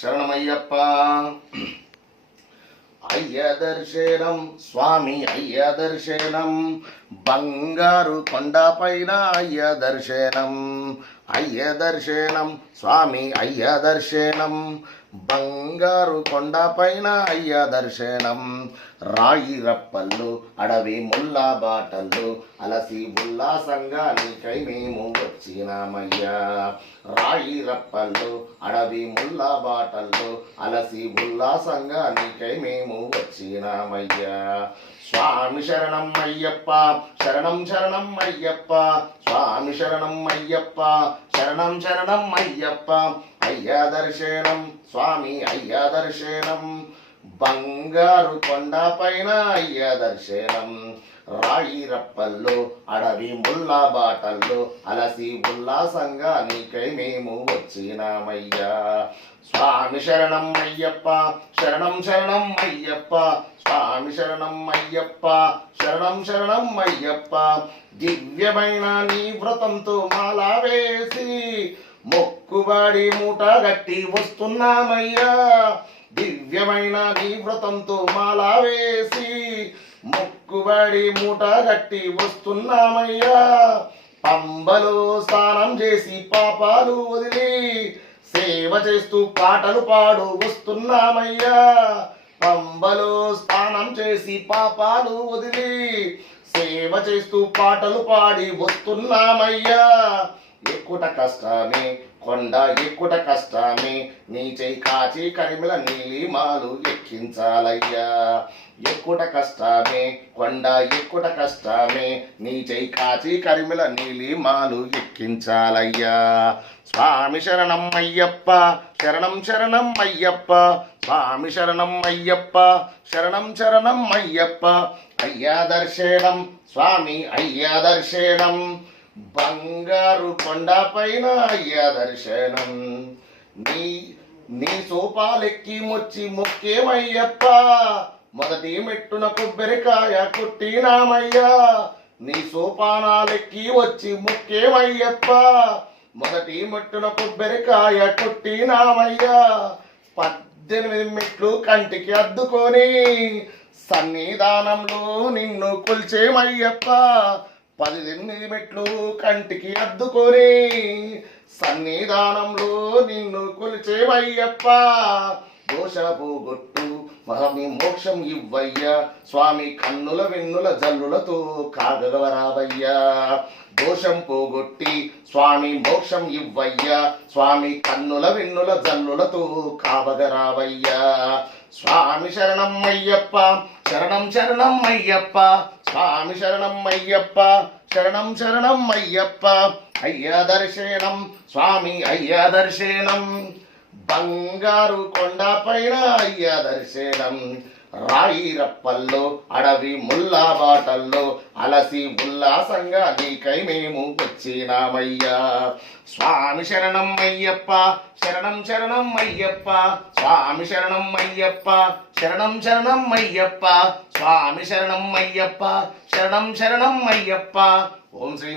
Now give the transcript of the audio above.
శరణమయ్యప్ప. అయ్య దర్శనం స్వామి అయ్య దర్శనం, బంగారు కొండపైన అయ్య దర్శనం. అయ్య దర్శనం స్వామి అయ్య దర్శనం, బంగారు కొండపైన అయ్య దర్శనం. రాయి రప్పల్లో అడవి ముల్లా బాటల్లో అలసి ఉల్లాసంగా నీకై మేము వచ్చినామయ్యా. రాయి రప్పల్లో అడవి ముల్లా బాటల్లో అలసి ఉల్లాసంగా నీకై మేము వచ్చినామయ్యా. స్వామి శరణం అయ్యప్ప, శరణం శరణం అయ్యప్ప, స్వామి శరణం అయ్యప్ప, శరణం శరణం అయ్యప్ప. అయ్య దర్శనం స్వామి అయ్య దర్శనం, బంగారు కొండపైన అయ్య దర్శనం. రాయి రప్పల్లో అడవి ముల్లా బాటల్లో అలసి ఉల్లాసంగా నీకై మేము వచ్చినామయ్యా. స్వామి శరణం అయ్యప్ప, శరణం శరణం అయ్యప్ప, స్వామి శరణం అయ్యప్ప, శరణం శరణం అయ్యప్ప. దివ్యమైన నీ వ్రతంతో మాల వేసి మొక్కుబడి మూట గట్టి వస్తున్నామయ్యా. దివ్యమైన నీ వ్రతంతో మాల వేసి మొక్కుబడి మూట గట్టి వస్తున్నామయ్యా. పంబలో స్నానం చేసి పాపాలు వదిలి సేవ చేస్తూ పాటలు పాడు వస్తున్నామయ్యా. పంబలో స్నానం చేసి పాపాలు వదిలి సేవ చేస్తూ పాటలు పాడి వస్తున్నామయ్యా. ఎక్కుట కష్టమే కొండ ఎక్కుట కష్టమే, నీ చేయి కాచి కరిమిల నీలిమాలు ఎక్కించాలయ్యా. ఎక్కుట కష్టమే కొండ ఎక్కుట కష్టమే, నీ చేయి కాచి కరిమిల నీలిమాలు ఎక్కించాలయ్యా. స్వామి శరణం అయ్యప్ప, శరణం శరణం అయ్యప్ప, స్వామి శరణం అయ్యప్ప, శరణం శరణం అయ్యప్ప. అయ్యా దర్శనం స్వామి అయ్యా దర్శనం, బంగారు కొండపైన అయ్య దర్శనం. నీ సోపాలెక్కి మొచ్చి మొక్కేమయ్యప్ప, మొదటి మెట్టున కొబ్బరికాయ కొట్టినామయ్యా. నీ సోపానాలెక్కి వచ్చి మొక్కేమయ్యప్ప, మొదటి మెట్టున కొబ్బరికాయ కొట్టినామయ్యా. 18 మెట్లు కంటికి అద్దుకొని సన్నిధానంలో నిన్ను కొల్చేమయ్యప్ప. 18 మెట్లు కంటికి అద్దుకొని సన్నిధానంలో నిన్ను కొలిచేవయ్యప్ప. దోష పోగొట్టు మహమి మోక్షం ఇవ్వయ్యా, స్వామి కన్నుల వెన్నుల జల్లులతో కాగవరావయ్యా. దోషం పోగొట్టి స్వామి మోక్షం ఇవ్వయ్యా, స్వామి కన్నుల వెన్నుల జల్లులతో కావగరావయ్యా. స్వామి శరణం అయ్యప్ప, శరణం శరణం అయ్యప్ప, స్వామి శరణం అయ్యప్ప, శరణం శరణం అయ్యప్ప. అయ్య దర్శనం స్వామి అయ్య దర్శనం, బంగారు కొండపైన అయ్య దర్శనం. రాయి రప్పల్లో అడవి ముల్లా బాటల్లో అలసి ఉల్లాసంగా నీకై మేము వచ్చినామయ్యా. స్వామి శరణం అయ్యప్ప, శరణం శరణం అయ్యప్ప, స్వామి శరణం అయ్యప్ప, శరణం శరణం అయ్యప్ప, స్వామి శరణం అయ్యప్ప, శరణం శరణం అయ్యప్ప. ఓం శ్రీ